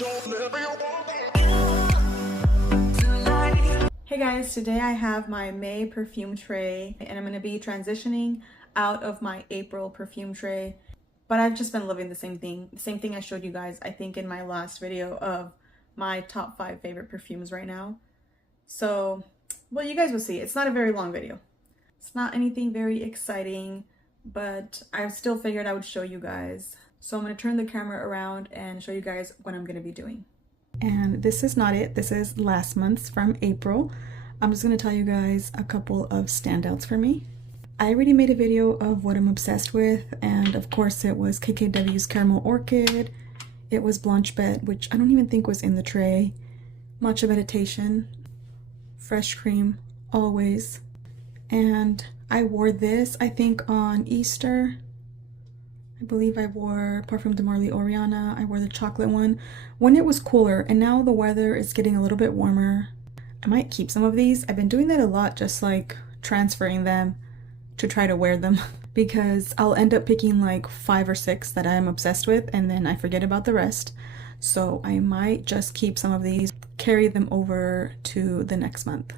Hey guys, today I have my May perfume tray and I'm going to be transitioning out of my April perfume tray, but I've just been loving the same thing I showed you guys I think in my last video of my top 5 favorite perfumes right now. So, well, you guys will see. It's not a very long video. It's not anything very exciting, but I still figured I would show you guys. So I'm going to turn the camera around and show you guys what I'm going to be doing. And this is not it. This is last month's from April. I'm just going to tell you guys a couple of standouts for me. I already made a video of what I'm obsessed with, and of course it was KKW's Caramel Orchid. It was Blanche Bête, which I don't even think was in the tray. Matcha Meditation. Fresh Cream, Always. And I wore this, I think, on Easter. I believe I wore Parfum de Marly Oriana. I wore the chocolate one when it was cooler, and now the weather is getting a little bit warmer. I might keep some of these. I've been doing that a lot, just like transferring them to try to wear them because I'll end up picking like 5 or 6 that I'm obsessed with and then I forget about the rest. So I might just keep some of these, carry them over to the next month.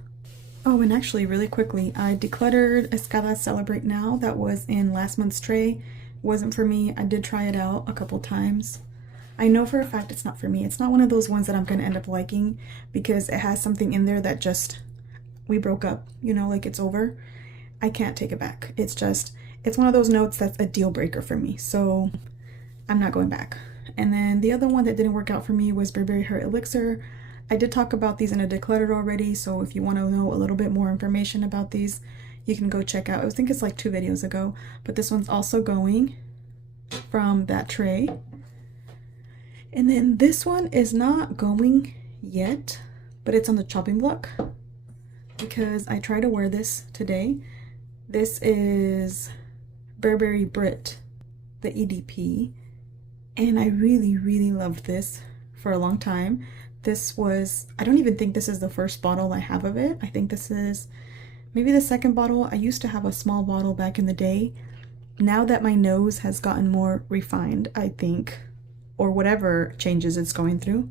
Oh, and actually really quickly, I decluttered Escada Celebrate Now. That was in last month's tray. Wasn't for me. I did try it out a couple times. I know for a fact it's not for me. It's not one of those ones that I'm gonna end up liking because it has something in there that just, we broke up, you know, like it's over. I can't take it back. It's one of those notes that's a deal breaker for me, so I'm not going back. And then the other one that didn't work out for me was Burberry Her Elixir. I did talk about these in a decluttered already, so if you want to know a little bit more information about these, you can go check out. I think it's like 2 videos ago, but this one's also going from that tray. And then this one is not going yet, but it's on the chopping block because I try to wear this today. This is Burberry Brit, the EDP, and I really loved this for a long time. This was, I don't even think this is the first bottle I have of it. I think this is maybe the second bottle. I used to have a small bottle back in the day. Now that my nose has gotten more refined, I think, or whatever changes it's going through,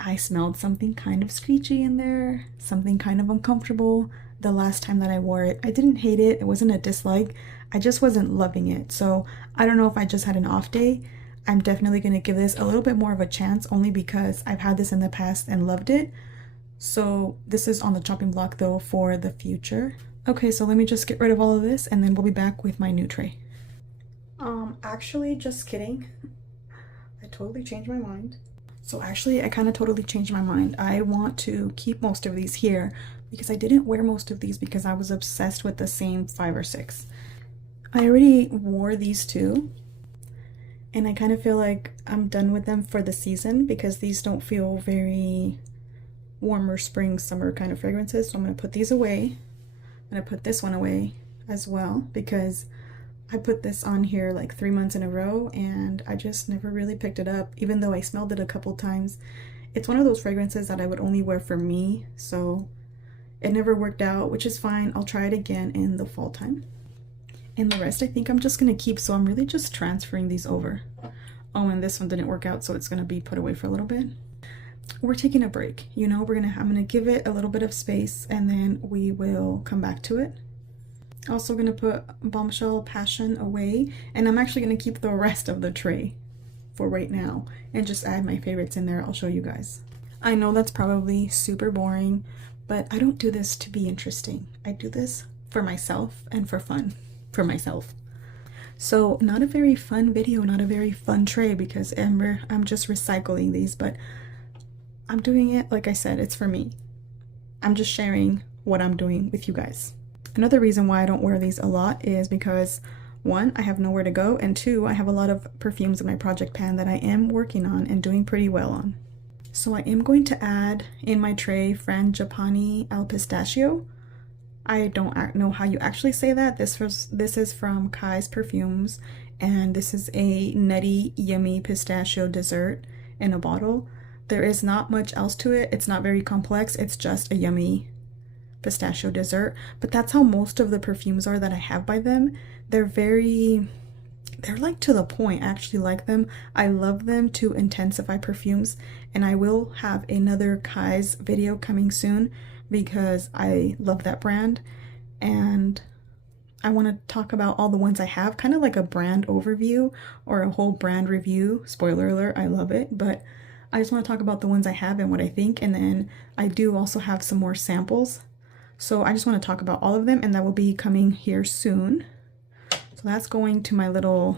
I smelled something kind of screechy in there, something kind of uncomfortable the last time that I wore it. I didn't hate it. It wasn't a dislike. I just wasn't loving it. So I don't know if I just had an off day. I'm definitely going to give this a little bit more of a chance only because I've had this in the past and loved it. So this is on the chopping block though for the future. Okay, so let me just get rid of all of this and then we'll be back with my new tray. Actually, just kidding. I totally changed my mind. So actually, I kind of totally changed my mind. I want to keep most of these here because I didn't wear most of these because I was obsessed with the same 5 or 6. I already wore these 2. And I kind of feel like I'm done with them for the season because these don't feel very warmer spring, summer kind of fragrances. So I'm going to put these away. I'm going to put this one away as well because I put this on here like 3 months in a row and I just never really picked it up, even though I smelled it a couple times. It's one of those fragrances that I would only wear for me, so it never worked out, which is fine. I'll try it again in the fall time. And the rest I think I'm just going to keep, so I'm really just transferring these over. Oh, and this one didn't work out, so it's going to be put away for a little bit. We're taking a break, you know, I'm gonna give it a little bit of space and then we will come back to it. Also gonna put Bombshell Passion away, and I'm actually gonna keep the rest of the tray for right now and just add my favorites in there. I'll show you guys. I know that's probably super boring, but I don't do this to be interesting. I do this for myself and for fun for myself. So not a very fun video, not a very fun tray because I'm just recycling these, but I'm doing it, like I said, it's for me. I'm just sharing what I'm doing with you guys. Another reason why I don't wear these a lot is because 1, I have nowhere to go, and 2, I have a lot of perfumes in my project pan that I am working on and doing pretty well on. So I am going to add in my tray Frangipani Al Pistachio. I don't know how you actually say that. This is from Kai's Perfumes, and this is a nutty, yummy pistachio dessert in a bottle. There is not much else to it. It's not very complex. It's just a yummy pistachio dessert. But that's how most of the perfumes are that I have by them. They're very they're like to the point. I actually like them. I love them to intensify perfumes, and I will have another Kai's video coming soon because I love that brand, and I want to talk about all the ones I have, kind of like a brand overview or a whole brand review. Spoiler alert, I love it, but I just want to talk about the ones I have and what I think, and then I do also have some more samples. So I just want to talk about all of them, and that will be coming here soon. So that's going to my little,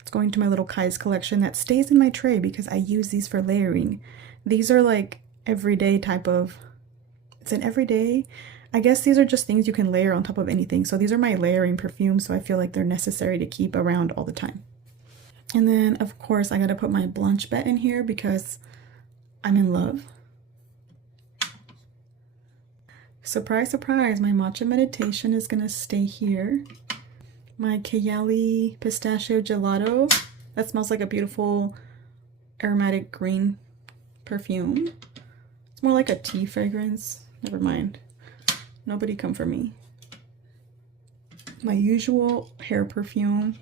it's going to my little Kai's collection that stays in my tray because I use these for layering. These are like everyday type of, it's an everyday, I guess these are just things you can layer on top of anything. So these are my layering perfumes, so I feel like they're necessary to keep around all the time. And then of course I gotta put my Blanche Bet in here because I'm in love. Surprise, surprise, my matcha meditation is gonna stay here. My Kayali pistachio gelato, that smells like a beautiful aromatic green perfume. It's more like a tea fragrance. Never mind, nobody come for me. My usual hair perfume.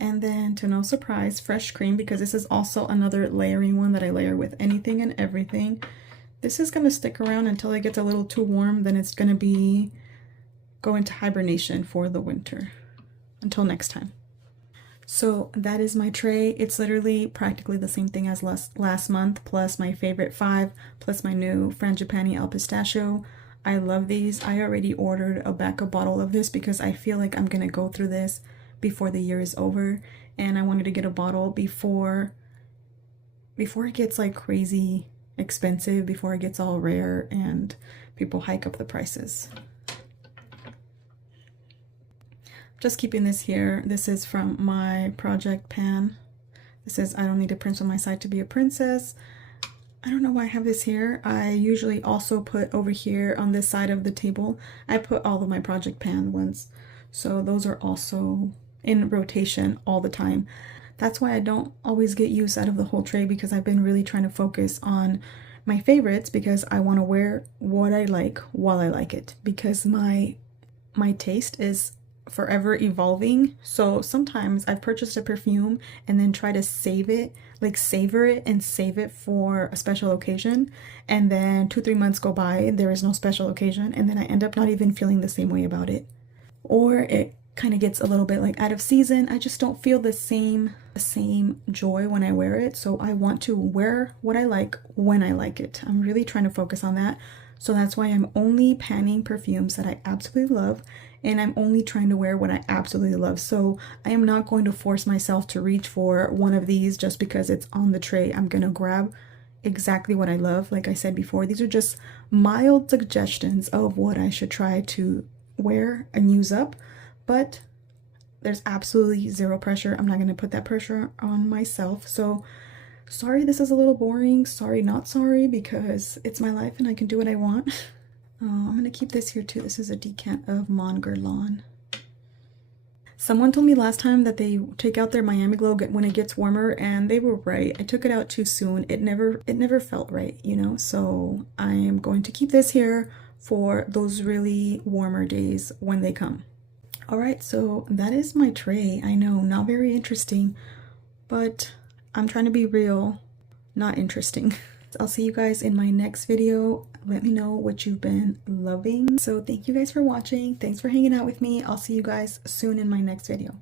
And then, to no surprise, fresh cream, because this is also another layering one that I layer with anything and everything. This is gonna stick around until it gets a little too warm, then it's gonna go into hibernation for the winter. Until next time. So that is my tray. It's literally practically the same thing as last month, plus my favorite 5, plus my new Frangipani El Pistachio. I love these. I already ordered a backup bottle of this because I feel like I'm gonna go through this before the year is over, and I wanted to get a bottle before it gets like crazy expensive, before it gets all rare and people hike up the prices. Just keeping this here. This is from my project pan. This is I don't need a prince on my side to be a princess. I don't know why I have this here. I usually also put over here on this side of the table, I put all of my project pan ones. So those are also in rotation all the time. That's why I don't always get use out of the whole tray, because I've been really trying to focus on my favorites because I want to wear what I like while I like it, because my taste is forever evolving. So sometimes I've purchased a perfume and then try to save it, like savor it and save it for a special occasion, and then 2-3 months go by, there is no special occasion, and then I end up not even feeling the same way about it, or it kind of gets a little bit like out of season. I just don't feel the same joy when I wear it. So I want to wear what I like when I like it. I'm really trying to focus on that. So that's why I'm only panning perfumes that I absolutely love, and I'm only trying to wear what I absolutely love. So I am not going to force myself to reach for one of these just because it's on the tray. I'm gonna grab exactly what I love. Like I said before, these are just mild suggestions of what I should try to wear and use up, but there's absolutely zero pressure. I'm not going to put that pressure on myself. So sorry this is a little boring. Sorry not sorry, because it's my life and I can do what I want. I'm going to keep this here too. This is a decant of Mon Guerlain. Someone told me last time that they take out their Miami Glow when it gets warmer, and they were right. I took it out too soon. It never felt right, you know? So I am going to keep this here for those really warmer days when they come. All right, so that is my tray. I know, not very interesting, but I'm trying to be real, not interesting. I'll see you guys in my next video. Let me know what you've been loving. So thank you guys for watching. Thanks for hanging out with me. I'll see you guys soon in my next video.